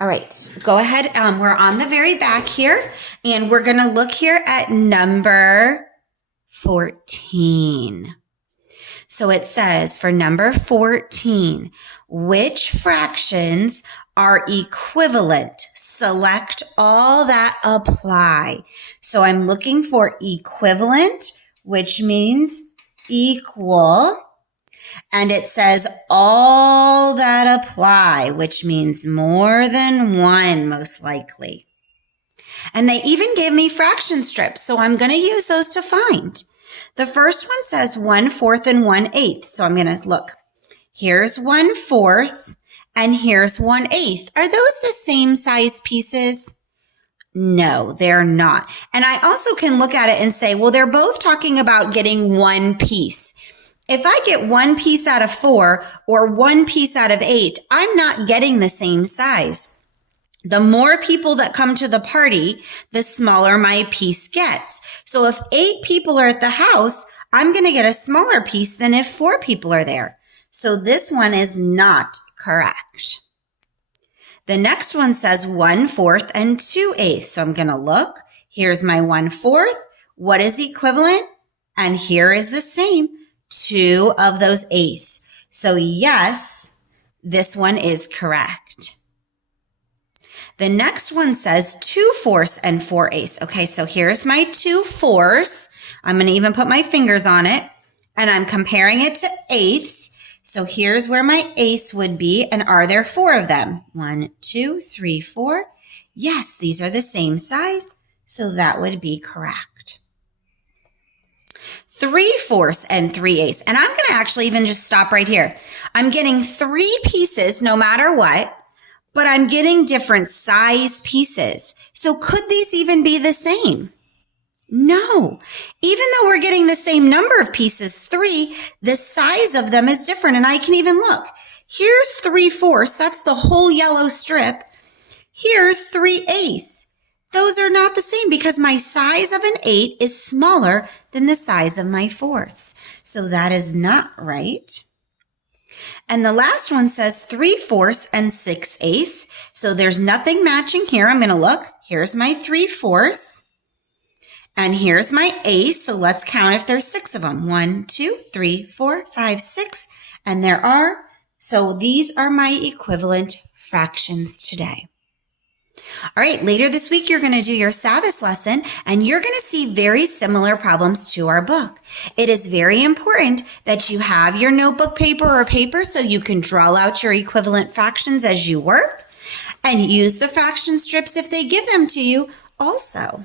All right, go ahead. We're on the very back here, and we're going to look here at number 14. So it says for number 14, which fractions are equivalent? Select all that apply. So I'm looking for equivalent, which means equal. And it says all that apply, which means more than one, most likely. And they even give me fraction strips, so I'm going to use those to find. The first one says 1/4 and 1/8. So I'm going to look. Here's 1/4 and here's 1/8. Are those the same size pieces? No, they're not. And I also can look at it and say, well, they're both talking about getting one piece. If I get one piece out of 4 or one piece out of 8, I'm not getting the same size. The more people that come to the party, the smaller my piece gets. So if 8 people are at the house, I'm going to get a smaller piece than if 4 people are there. So this one is not correct. The next one says 1/4 and 2/8. So I'm going to look. Here's my 1/4. What is equivalent? And here is the same. 2 of those 8ths. So yes, this one is correct. The next one says 2/4 and 4/8. Okay, so here's my 2/4. I'm going to even put my fingers on it, and I'm comparing it to 8ths. So here's where my 8ths would be, and are there 4 of them? 1, 2, 3, 4. Yes, these are the same size, so that would be correct. 3/4 and 3/8. And I'm going to actually even just stop right here. I'm getting 3 pieces no matter what, but I'm getting different size pieces. So could these even be the same? No. Even though we're getting the same number of pieces, 3, the size of them is different. And I can even look. Here's 3/4. That's the whole yellow strip. Here's 3/8. Those are not the same because my size of an 8 is smaller than the size of my 4ths. So that is not right. And the last one says 3/4 and 6/8. So there's nothing matching here. I'm going to look. Here's my 3/4. And here's my 8. So let's count if there's 6 of them. 1, 2, 3, 4, 5, 6. And there are. So these are my equivalent fractions today. All right, later this week, you're going to do your Sabbath lesson, and you're going to see very similar problems to our book. It is very important that you have your notebook paper or paper so you can draw out your equivalent fractions as you work, and use the fraction strips if they give them to you also.